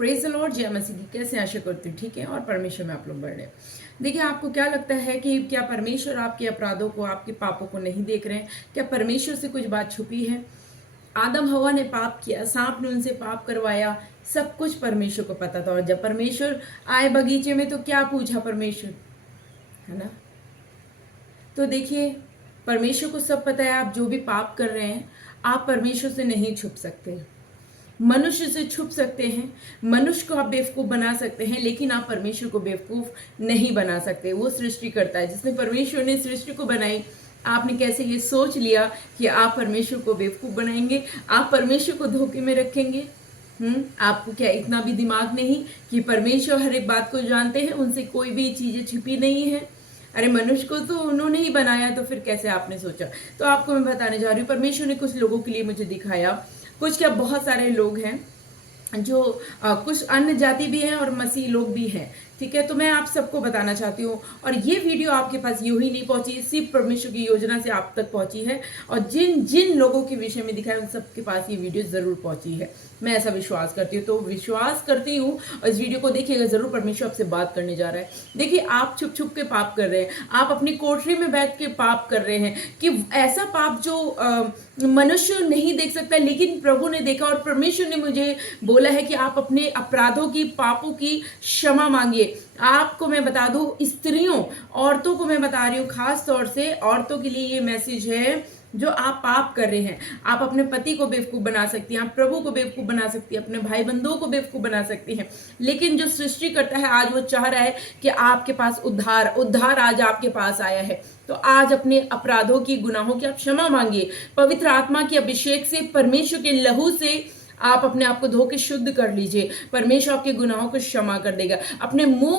Praise the Lord, जय मसीह की। कैसे आशा करती हूँ ठीक है और परमेश्वर में आप लोग बढ़ रहे हैं। देखिए, आपको क्या लगता है कि क्या परमेश्वर आपके अपराधों को, आपके पापों को नहीं देख रहे हैं? क्या परमेश्वर से कुछ बात छुपी है? आदम हवा ने पाप किया, सांप ने उनसे पाप करवाया, सब कुछ परमेश्वर को पता था। और जब परमेश्वर आए बगीचे में तो क्या पूछा परमेश्वर, है ना? तो देखिए, परमेश्वर को सब पता है। आप जो भी पाप कर रहे हैं, आप परमेश्वर से नहीं छुप सकते। मनुष्य से छुप सकते हैं, मनुष्य को आप बेवकूफ बना सकते हैं, लेकिन आप परमेश्वर को बेवकूफ नहीं बना सकते। वो सृष्टि करता है, जिसने परमेश्वर ने सृष्टि को बनाई। आपने कैसे ये सोच लिया कि आप परमेश्वर को बेवकूफ बनाएंगे, आप परमेश्वर को धोखे में रखेंगे? आपको क्या इतना भी दिमाग नहीं कि परमेश्वर हर एक बात को जानते हैं, उनसे कोई भी चीजें छिपी नहीं है? अरे, मनुष्य को तो उन्होंने ही बनाया, तो फिर कैसे आपने सोचा? तो आपको मैं बताने जा रही हूँ, परमेश्वर ने कुछ लोगों के लिए मुझे दिखाया। कुछ क्या, बहुत सारे लोग हैं जो कुछ अन्य जाति भी हैं और मसीह लोग भी हैं, ठीक है? तो मैं आप सबको बताना चाहती हूँ, और ये वीडियो आपके पास यूं ही नहीं पहुंची, सिर्फ परमेश्वर की योजना से आप तक पहुंची है। और जिन जिन लोगों के विषय में दिखा है, उन सबके पास ये वीडियो जरूर पहुंची है। मैं ऐसा विश्वास करती हूँ, तो विश्वास करती हूँ, और इस वीडियो को देखिएगा जरूर। परमेश्वर आपसे बात करने जा रहा है। देखिए, आप छुप छुप के पाप कर रहे हैं, आप अपनी कोठरी में बैठ के पाप कर रहे हैं, कि ऐसा पाप जो मनुष्य नहीं देख सकता, लेकिन प्रभु ने देखा। और परमेश्वर ने मुझे बोला है कि आप अपने अपराधों की, पापों की क्षमा मांगिए। आपको मैं बता दूं, स्त्रियों, औरतों को मैं बता रही हूँ, खास तौर से औरतों के लिए ये मैसेज है। जो आप पाप कर रहे हैं, आप अपने पति को बेवकूफ बना सकती हैं, आप प्रभु को बेवकूफ बना सकती हैं, अपने भाई बंधुओं को बेवकूफ बना सकती हैं, लेकिन जो सृष्टि करता है, आज वो चाह रहा है कि आपके पास उद्धार आज आपके पास आया है। तो आज अपने अपराधों की, गुनाहों की आप क्षमा मांगिए। पवित्र आत्मा के अभिषेक से, परमेश्वर के लहू से आप अपने आप को धो के शुद्ध कर लीजिए। परमेश्वर आपके गुनाहों को क्षमा कर देगा। अपने मुंह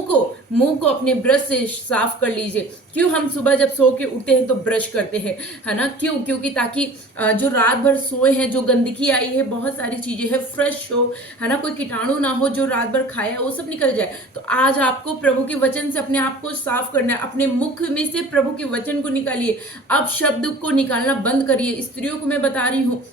को अपने ब्रश से साफ कर लीजिए। क्यों हम सुबह जब सो के उठते हैं तो ब्रश करते हैं, है ना? क्योंकि ताकि जो रात भर सोए हैं, जो गंदगी आई है, बहुत सारी चीजें हैं, फ्रेश हो, है ना? कोई कीटाणु ना हो, जो रात भर खाया वो सब निकल जाए। तो आज आपको प्रभु के वचन से अपने आप को साफ करना है। अपने मुख में से प्रभु के वचन को निकालिए। अब शब्द को निकालना बंद करिए। स्त्रियों को मैं बता रही हूँ,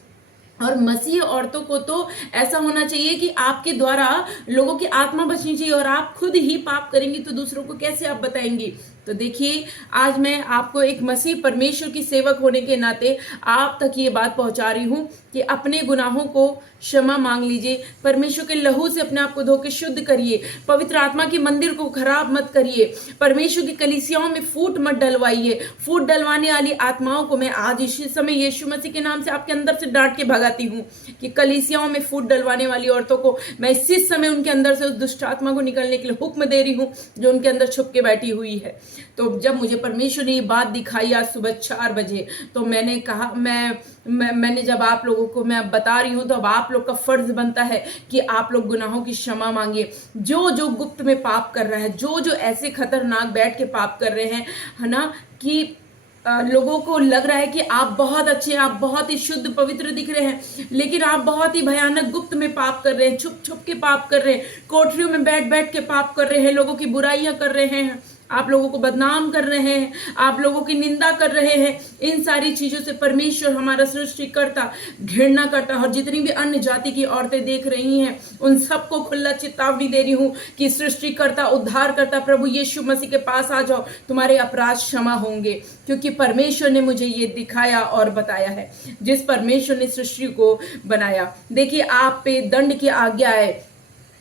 और मसीह औरतों को तो ऐसा होना चाहिए कि आपके द्वारा लोगों की आत्मा बचनी चाहिए, और आप खुद ही पाप करेंगी तो दूसरों को कैसे आप बताएंगी? तो देखिए, आज मैं आपको एक मसीह परमेश्वर की सेवक होने के नाते आप तक ये बात पहुंचा रही हूं कि अपने गुनाहों को क्षमा मांग लीजिए। परमेश्वर के लहू से अपने आप को धो के शुद्ध करिए। पवित्र आत्मा के मंदिर को खराब मत करिए। परमेश्वर की कलीसियाओं में फूट मत डलवाइए। फूट डलवाने वाली आत्माओं को मैं आज इसी समय यीशु मसीह के नाम से आपके अंदर से डांट के भगाती हूँ कि कलीसियाओं में फूट डलवाने वाली औरतों को मैं इसी समय उनके अंदर से उस दुष्ट आत्मा को निकलने के लिए हुक्म दे रही हूँ, जो उनके अंदर छुप के बैठी हुई है। तो जब मुझे परमेश्वर ने ये बात दिखाई आज सुबह 4 बजे, तो मैंने कहा, मैंने जब आप लोगों को मैं बता रही हूं, तो अब आप लोग का फर्ज बनता है कि आप लोग गुनाहों की क्षमा मांगिए। जो गुप्त में पाप कर रहा है, जो ऐसे खतरनाक बैठ के पाप कर रहे हैं, है ना, कि लोगों को लग रहा है कि आप बहुत अच्छे हैं, आप बहुत ही शुद्ध पवित्र दिख रहे हैं, लेकिन आप बहुत ही भयानक गुप्त में पाप कर रहे हैं, छुप छुप के पाप कर रहे हैं, कोठरियों में बैठ बैठ के पाप कर रहे हैं, लोगों की बुराइयां कर रहे हैं, आप लोगों को बदनाम कर रहे हैं, आप लोगों की निंदा कर रहे हैं। इन सारी चीजों से परमेश्वर हमारा सृष्टिकर्ता घृणा करता है। और जितनी भी अन्य जाति की औरतें देख रही हैं, उन सबको खुला चेतावनी दे रही हूं कि सृष्टिकर्ता, उद्धार करता प्रभु यीशु मसीह के पास आ जाओ, तुम्हारे अपराध क्षमा होंगे। क्योंकि परमेश्वर ने मुझे ये दिखाया और बताया है। जिस परमेश्वर ने सृष्टि को बनाया, देखिए, आप पे दंड की आज्ञा है,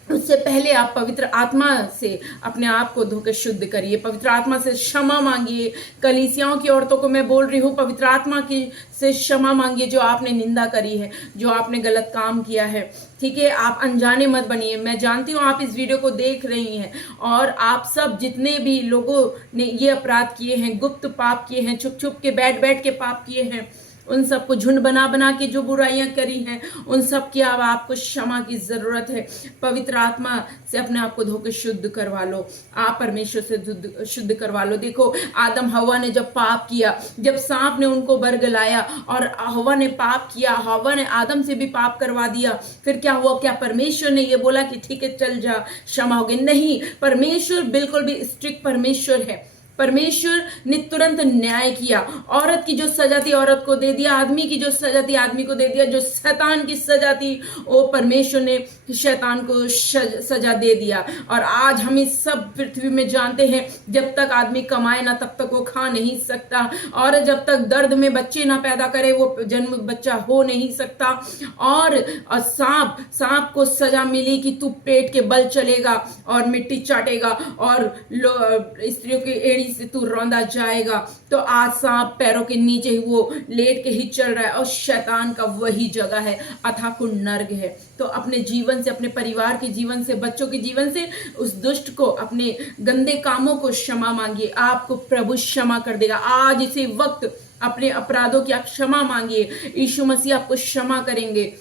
उससे पहले आप पवित्र आत्मा से अपने आप को धोकर शुद्ध करिए। पवित्र आत्मा से क्षमा मांगिए। कलीसियाओं की औरतों को मैं बोल रही हूँ, पवित्र आत्मा की से क्षमा मांगिए, जो आपने निंदा करी है, जो आपने गलत काम किया है, ठीक है? आप अनजाने मत बनिए। मैं जानती हूँ आप इस वीडियो को देख रही हैं, और आप सब जितने भी लोगों ने ये अपराध किए हैं, गुप्त पाप किए हैं, छुप छुप के बैठ बैठ के पाप किए हैं, उन सबको झुंड बना बना के जो बुराइयां करी हैं, उन सब की अब आपको क्षमा की जरूरत है। पवित्र आत्मा से अपने आप को धोकर शुद्ध करवा लो। आप परमेश्वर से शुद्ध करवा लो। देखो, आदम हवा ने जब पाप किया, जब सांप ने उनको बरगलाया और हवा ने पाप किया, हवा ने आदम से भी पाप करवा दिया, फिर क्या हुआ? क्या परमेश्वर ने ये बोला कि ठीक है चल जा, क्षमा हो गई? नहीं, परमेश्वर बिल्कुल भी स्ट्रिक्ट परमेश्वर है। परमेश्वर ने तुरंत न्याय किया। औरत की जो सजा थी औरत को दे दिया, आदमी की जो सजा थी आदमी को दे दिया, जो शैतान की सजा थी वो परमेश्वर ने शैतान को सजा दे दिया। और आज हम इस सब पृथ्वी में जानते हैं, जब तक आदमी कमाए ना तब तक वो खा नहीं सकता, और जब तक दर्द में बच्चे ना पैदा करे वो जन्म बच्चा हो नहीं सकता। और सांप को सजा मिली कि तू पेट के बल चलेगा और मिट्टी चाटेगा और स्त्रियों की एड़ी से तू रौंदा जाएगा। तो आज सांप पैरों के नीचे ही वो लेट के ही चल रहा है, और शैतान का वही जगह है, अथाह कुंड नर्क है। तो अपने जीवन से, अपने परिवार के जीवन से, बच्चों के जीवन से उस दुष्ट को, अपने गंदे कामों को क्षमा मांगिए, आपको प्रभु क्षमा कर देगा। आज इसी वक्त अपने अपराधों की आप क्षमा मांगिए, यीशु मसीह आपको क्षमा करेंगे।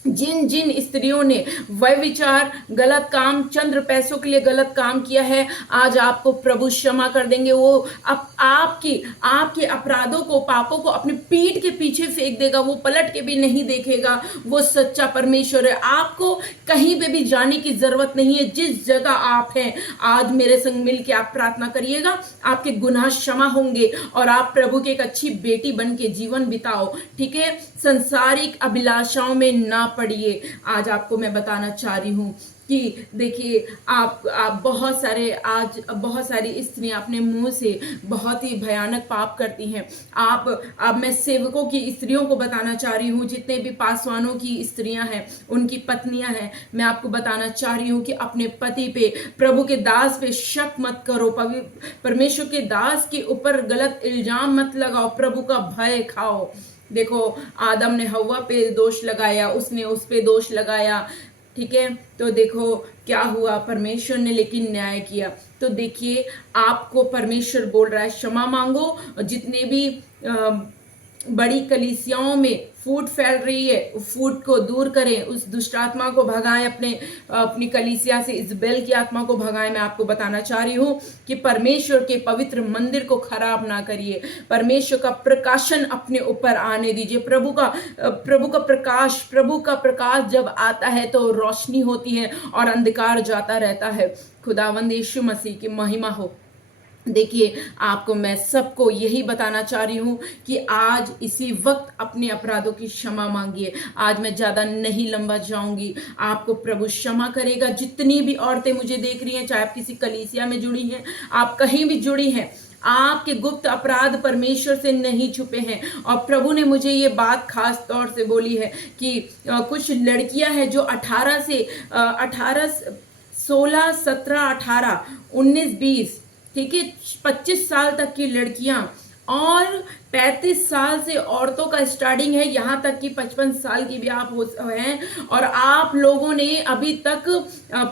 जिन जिन स्त्रियों ने व्यभिचार, गलत काम, चंद्र पैसों के लिए गलत काम किया है, आज आपको प्रभु क्षमा कर देंगे। वो आपके अपराधों को, पापों को अपनी पीठ के पीछे फेंक देगा, वो पलट के भी नहीं देखेगा। वो सच्चा परमेश्वर है। आपको कहीं पे भी जाने की जरूरत नहीं है। जिस जगह आप हैं, आज मेरे संग मिल के आप प्रार्थना करिएगा, आपके गुनाह क्षमा होंगे और आप प्रभु की एक अच्छी बेटी बन के जीवन बिताओ। ठीक है, संसारिक अभिलाषाओं में ना पढ़िए। आज आपको मैं बताना चाह रही हूँ कि देखिए, आप बहुत सारी स्त्रियां अपने मुंह से बहुत ही भयानक पाप करती हैं। अब मैं सेवकों की स्त्रियों को बताना चाह रही हूँ, जितने भी पासवानों की स्त्रियां हैं, उनकी पत्नियां हैं, मैं आपको बताना चाह रही हूँ कि अपने पति पे, प्रभु के दास पे शक मत करो, परमेश्वर के दास के ऊपर गलत इल्जाम मत लगाओ, प्रभु का भय खाओ। देखो, आदम ने हव्वा पे दोष लगाया, उसने उस पे दोष लगाया, ठीक है, तो देखो क्या हुआ, परमेश्वर ने लेकिन न्याय किया। तो देखिए, आपको परमेश्वर बोल रहा है क्षमा मांगो। जितने भी बड़ी कलीसियाओं में फूट फैल रही है, फूट को दूर करें, उस दुष्ट आत्मा को भगाएं, अपनी कलीसिया से इजबेल की आत्मा को भगाएं। मैं आपको बताना चाह रही हूँ कि परमेश्वर के पवित्र मंदिर को खराब ना करिए। परमेश्वर का प्रकाशन अपने ऊपर आने दीजिए। प्रभु का प्रकाश जब आता है तो रोशनी होती है और अंधकार जाता रहता है। खुदावंद यीशु मसीह की महिमा हो। देखिए, आपको मैं सबको यही बताना चाह रही हूँ कि आज इसी वक्त अपने अपराधों की क्षमा मांगिए। आज मैं ज्यादा नहीं लंबा जाऊंगी, आपको प्रभु क्षमा करेगा। जितनी भी औरतें मुझे देख रही हैं, चाहे आप किसी कलीसिया में जुड़ी हैं, आप कहीं भी जुड़ी हैं, आपके गुप्त अपराध परमेश्वर से नहीं छुपे हैं। और प्रभु ने मुझे ये बात खास तौर से बोली है कि कुछ लड़कियां हैं जो 16, 17, 18, 19, 20, ठीक है, 25 साल तक की लड़कियां और 35 साल से औरतों का स्टार्टिंग है, यहां तक कि 55 साल की भी आप हैं, और आप लोगों ने अभी तक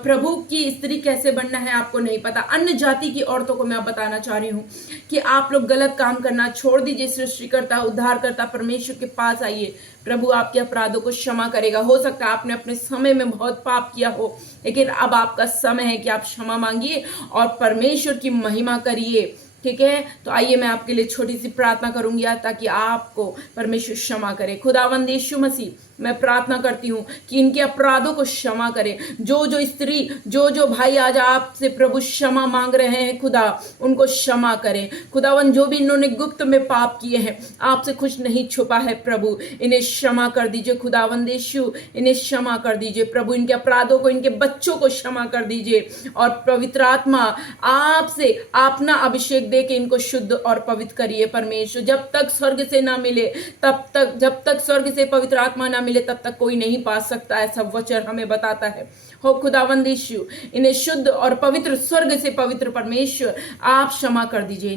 प्रभु की स्त्री कैसे बनना है आपको नहीं पता। अन्य जाति की औरतों को मैं बताना चाह रही हूं कि आप लोग गलत काम करना छोड़ दीजिए। सृष्टिकर्ता, उद्धारकर्ता परमेश्वर के पास आइए, प्रभु आपके अपराधों को क्षमा करेगा। हो सकता है आपने अपने समय में बहुत पाप किया हो, लेकिन अब आपका समय है कि आप क्षमा मांगिए और परमेश्वर की महिमा करिए। ठीक है, तो आइए मैं आपके लिए छोटी सी प्रार्थना करूंगी ताकि आपको परमेश्वर क्षमा करे। खुदावंद यीशु मसीह, मैं प्रार्थना करती हूँ कि इनके अपराधों को क्षमा करें। जो स्त्री, जो भाई आज आपसे प्रभु क्षमा मांग रहे हैं, खुदा उनको क्षमा करें। खुदावन, जो भी इन्होंने गुप्त में पाप किए हैं, आपसे कुछ नहीं छुपा है, प्रभु इन्हें क्षमा कर दीजिए। खुदावंद यीशु, इन्हें क्षमा कर दीजिए प्रभु, इनके अपराधों को, इनके बच्चों को क्षमा कर दीजिए। और पवित्र आत्मा आपसे अपना अभिषेक दे के इनको शुद्ध और पवित्र करिए। परमेश्वर, जब तक स्वर्ग से ना मिले जब तक स्वर्ग से पवित्र आत्मा ना मिले तब तक कोई नहीं पा सकता, ऐसा वचन हमें बताता है। हो खुदावंद यीशु, इन्हें शुद्ध और पवित्र, स्वर्ग से पवित्र परमेश्वर आप क्षमा कर दीजिए,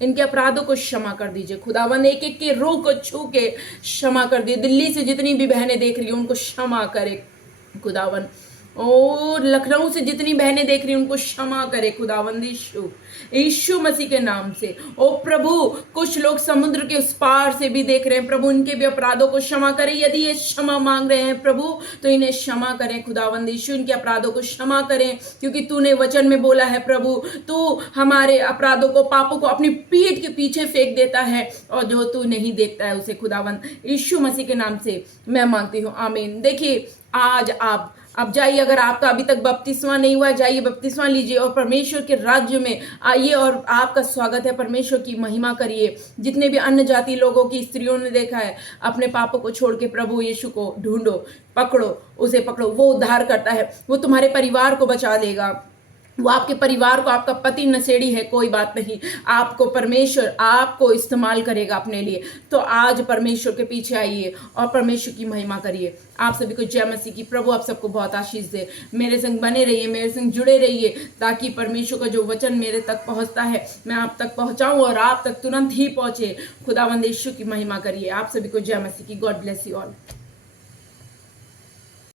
इनके अपराधों को क्षमा कर दीजिए। खुदावंद, एक एक के रूह को छू के क्षमा कर दिए। दिल्ली से जितनी भी बहनें देख रही हैं उनको क्षमा करे खुदावंद, और लखनऊ से जितनी बहनें देख रही हैं उनको क्षमा करे खुदावंद यीशु मसीह के नाम से। ओ प्रभु, कुछ लोग समुद्र के उस पार से भी देख रहे हैं, प्रभु उनके भी अपराधों को क्षमा करें। यदि ये क्षमा मांग रहे हैं प्रभु, तो इन्हें क्षमा करें खुदावंद यीशु, इनके अपराधों को क्षमा करें, क्योंकि तूने वचन में बोला है प्रभु, तू हमारे अपराधों को, पापों को अपनी पीठ के पीछे फेंक देता है, और जो तू नहीं देखता है उसे खुदावंद यीशु मसीह के नाम से मैं मांगती हूँ, आमीन। देखिए, आज आप अब जाइए, अगर आपका अभी तक बपतिस्मा नहीं हुआ है, जाइए बपतिस्मा लीजिए और परमेश्वर के राज्य में आइए और आपका स्वागत है। परमेश्वर की महिमा करिए। जितने भी अन्य जाति लोगों की स्त्रियों ने देखा है, अपने पापों को छोड़ के प्रभु यीशु को ढूंढो, पकड़ो, उसे पकड़ो। वो उद्धार करता है, वो तुम्हारे परिवार को बचा लेगा, वो आपके परिवार को, आपका पति नशेड़ी है कोई बात नहीं, आपको परमेश्वर आपको इस्तेमाल करेगा अपने लिए। तो आज परमेश्वर के पीछे आइए और परमेश्वर की महिमा करिए। आप सभी को जय मसीह की। प्रभु आप सबको बहुत आशीष दे। मेरे संग बने रहिए, मेरे संग जुड़े रहिए, ताकि परमेश्वर का जो वचन मेरे तक पहुंचता है मैं आप तक पहुंचाऊं और आप तक तुरंत ही पहुंचे। खुदावंद यीशु की महिमा करिए। आप सभी को जय मसीह की। God bless you all.